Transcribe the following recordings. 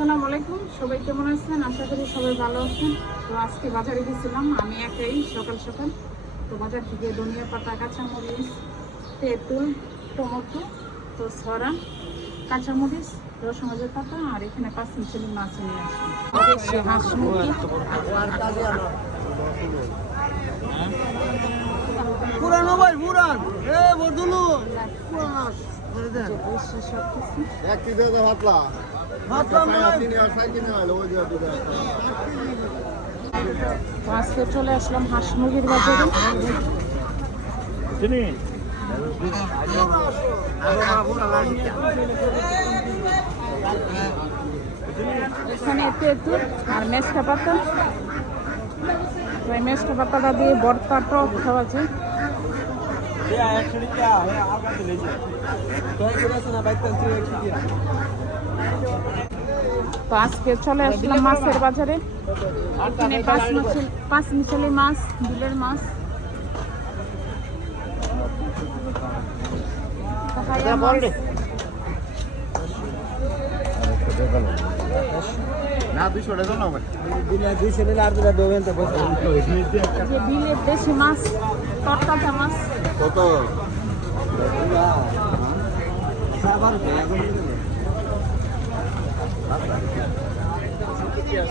আসসালামু আলাইকুম। সবাই কেমন আছেন? আশা করি সবাই ভালো আছেন। তো আজকে বাজারে গেছিলাম। আমি একাই সকাল সকাল। তো বাজার থেকে ধনিয়া পাতা কাঁচামরিচ তেঁতুল টমেটো তো সরা কাঁচামরিচ রসমাজের পাতা আর এখানে পাঁচ মিশালি মাছ নিয়ে আসি হাঁস মুরগি। পুরানো ভাই পুরান। এ বদলু। পুরান দেশি সব কিছু এক কিলো ভাতলা ওই আজকে চলে আসলাম হাঁস মুরগির বাজারে। এখানে তেঁতুল আর মেসকা পাতা। তো এই মেসকা পাতাটা দিয়ে বর্তা টক খাওয়া যায়। তো আজকে চলে আসলাম মাছের বাজারে। এখানে পাঁচ মিশালি পাঁচ মিশালি মাছ বিলের মাছ। পাহাড়িয়া মাছ। না দুইশো টাকা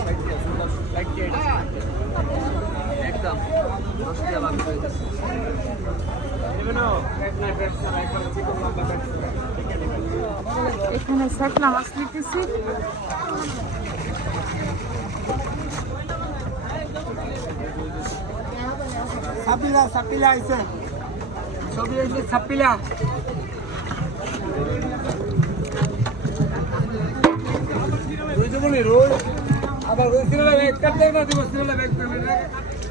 বিলের দেশি মাছ তরতাজা মাছ কত এখানে স্যাকলা মাছ নিতেছি সাপিলা সাপিলা সিনেমা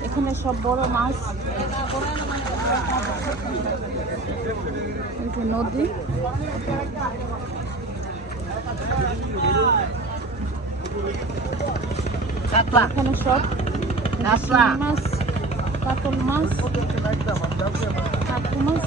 এখানে সব বড় মাছ। নদী। এখানে সব মাছ কাতল মাছ কাকু মাছ।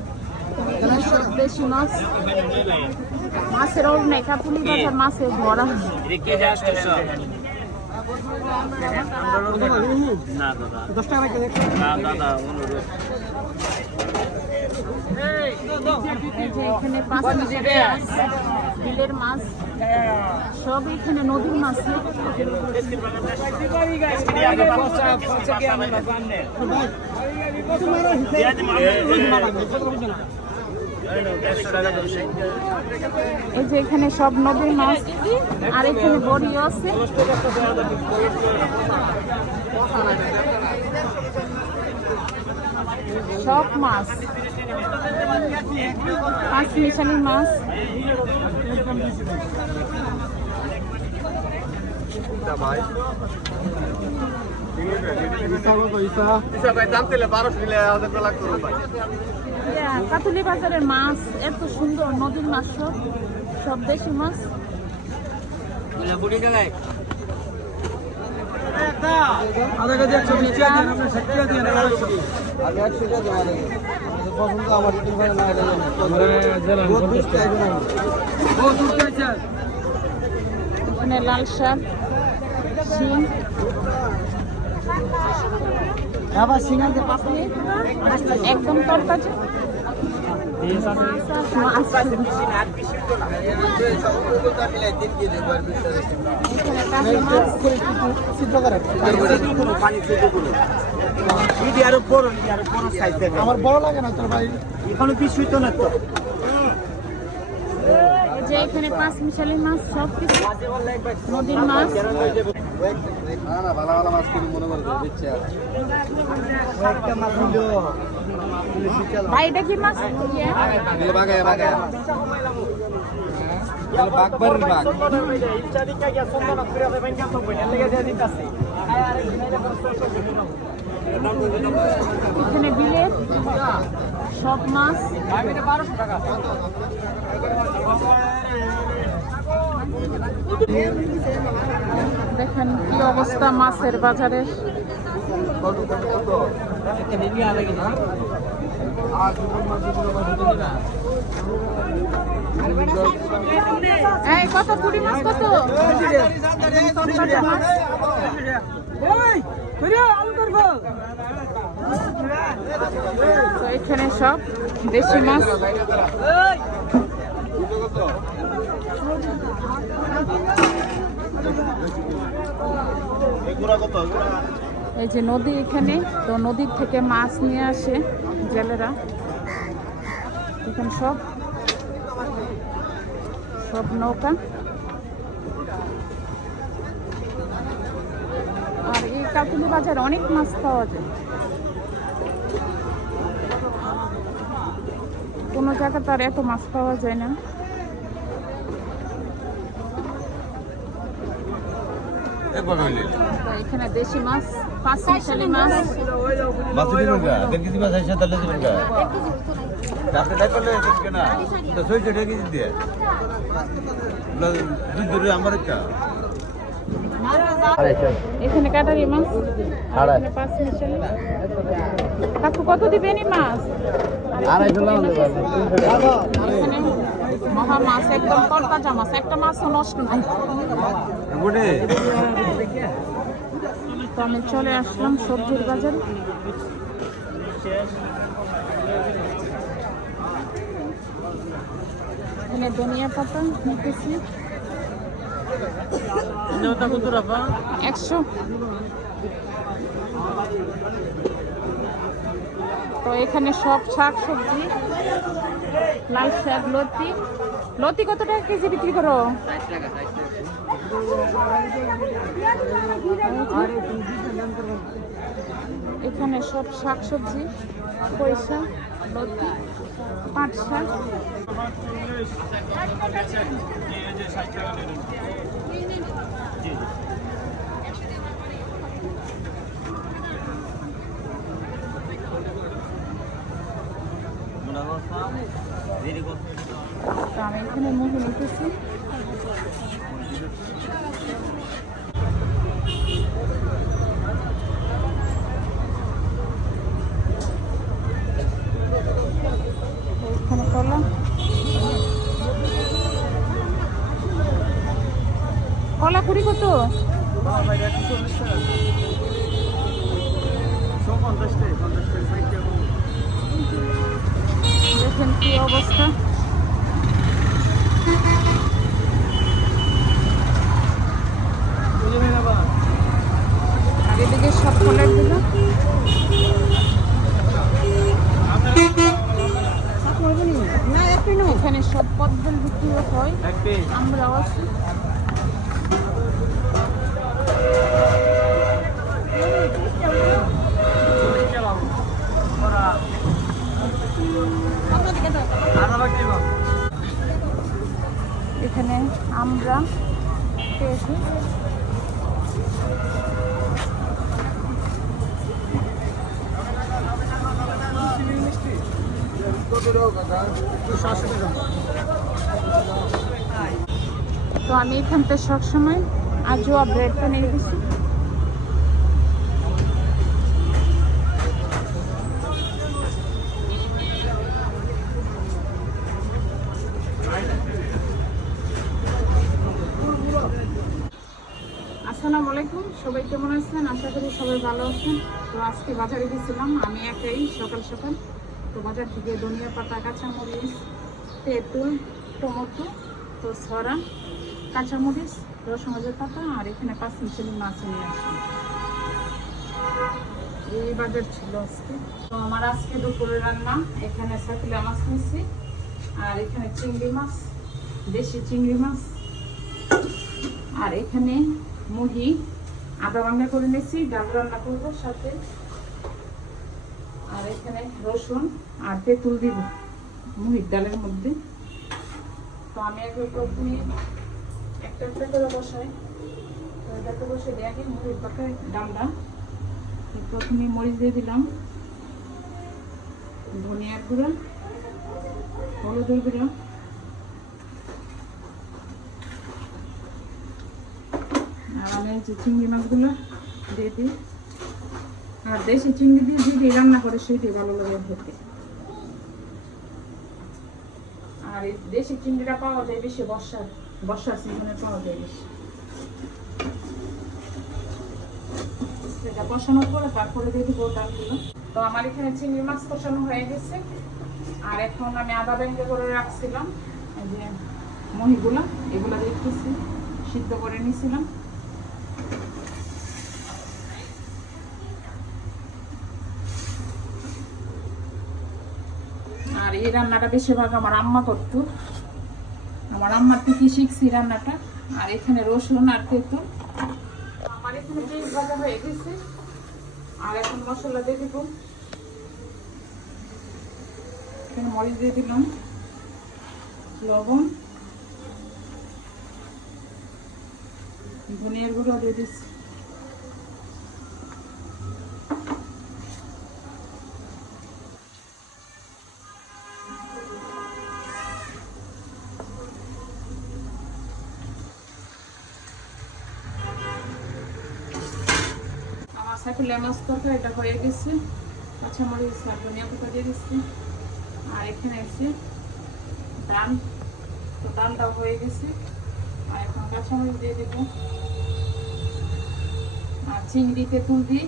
সব দেশি মাছ। মাছের অভাব নেই কাপুলি বাজার মাছে ভরা। বিলের মাছ সব এখানে নদীর মাছ এই যে এখানে সব নদীর মাছ, আর এখানে বড়ি আছে। সব মাছ। পাঁচ মিশালি মাছ। ইয়া, কাতুলি বাজারের মাছ এত সুন্দর নদীর মাছ সব। সব দেশি মাছ। আধা কেজি একশো বিশ টাকা দিন আপনি ষাট টাকা দিয়ে আমি একশো টাকা জমা দেবো পছন্দ আমার না বহুত দূর চাইছে এখানে লাল শাক পাপড়ি একদম তরতাজা আমার বড় লাগে না তোর ভাই। এখনও পিস হইতো না তো? যে এখানে পাঁচ মিশালি মাছ সব কিছু নদীর মাছ। ভাই এখানে বিলের সব মাছ। দেখেন কি অবস্থা মাছের বাজারের এই কত? পুরি মাছ কত? এখানে সব দেশি মাছ। এই যে নদী এখানে, তো নদীর থেকে মাছ নিয়ে আসে জেলেরা। এখানে সব সব নৌকা। আর এই কাকুলি বাজার অনেক মাছ পাওয়া যায়। কোনো জায়গাতে আর এত মাছ পাওয়া যায় না। এখানে দেশি মাছ পাঁচ মাছ। মাছ দিবেন গা দেড় কেজি মাছ আইসা তাহলে দিবেন গা আপনি তাই করলে দিবেন না? তো সই চড়ে কেজি দিয়ে। দুধ ধরে আমার একটা। এখানে কাটারি মাছ আর আড়াই। এখানে পাঁচ মিশালি কাকু কত দিবেন এই মাছ? এখানে মহা মাছ একদম তরতাজা মাছ একটা মাছও নষ্ট নাই। তো আমি চলে আসলাম সবজির বাজারে। এখানে ধনিয়া পাতা নিতেছি। একশো। তো এখানে সব শাক সবজি লাল শাক লতি লতি কত টাকা কেজি বিক্রি করো? এখানে সব শাক সবজি পয়সা লতি পাট শাক। এখানে কলা কলা কুড়ি কত? দেখেন কি অবস্থা আর এদিকে সব ফলের দিল এখানে সব পদ্মল বিক্রি হয় আমরাও আছি এখানে আমরা পেয়েছি। তো আমি এখানটা সবসময় আজও ব্রেডটা নিয়ে গেছি আসসালামু আলাইকুম সবাই কেমন আছেন? আশা করি সবাই ভালো আছেন। তো আজকে বাজারে গেছিলাম, আমি একাই সকাল সকাল। তো বাজার থেকে ধনিয়া পাতা, কাঁচামরিচ, তেঁতুল, টমেটো, তো ছড়া, কাঁচামরিচ রসুন হাজার পাতা, আর এখানে পাঁচ মিশালি মাছ নিয়ে আসলাম। এই বাজার ছিল আজকে। তো আমার আজকে দুপুরে রান্না, এখানে সাকিলা মাছ নিয়েছি, আর এখানে চিংড়ি মাছ, দেশি চিংড়ি মাছ, আর এখানে মুহি আদা বাংলা করে নিয়েছি, ডাল রান্না করব সাথে। আর এখানে রসুন আর তেঁতুল দিব মুহির ডালের মধ্যে। তো আমি আগে প্রথমে একটা একটা করে বসাই। তো বসে দিয়ে আগে মুড়ির পাতায় ডালটা। প্রথমে মরিচ দিয়ে দিলাম, ধনিয়ার গুঁড়ো, হলুদের গুঁড়ো আর আমি যে চিংড়ি মাছগুলো দিয়ে দিই। আর দেশি চিংড়ি দিয়ে যদি রান্না করে সেটাই ভালো লাগে খেতে। আর এই দেশি চিংড়িটা পাওয়া যায় বেশি বর্ষার বর্ষার সিজনে পাওয়া যায় বেশি। সেটা কষানোর পরে তারপরে দিয়ে দিব ডালগুলো। তো আমার এখানে চিংড়ি মাছ কষানো হয়ে গেছে। আর এখন আমি আদা ব্যাঙ্গে করে রাখছিলাম। যে মহিগুলা, এগুলো দেখতেছি সিদ্ধ করে নিয়েছিলাম আর এই রান্নাটা বেশিরভাগ আমার আম্মা করতো। আমার আম্মার থেকে শিখছি রান্নাটা, আর এখানে রসুন আর তেঁতুল। আমার এখানে পিস ভাজা হয়ে গেছে, আর এখন মশলা দিয়ে দিব। এখানে মরিচ দিয়ে দিলাম, লবণ, ধনিয়ার গুঁড়ো দিয়ে দিচ্ছি। সাইকেলে মাছ তরকারি এটা হয়ে গেছে। কাঁচামরিচ আর ধনিয়া পাতা দিয়ে দিচ্ছি। আর এখানে আছে ডাল। তো ডালটাও হয়ে গেছে। আর এখন কাঁচামরিচ দিয়ে দেবো। আর চিংড়ি, তেঁতুল দিই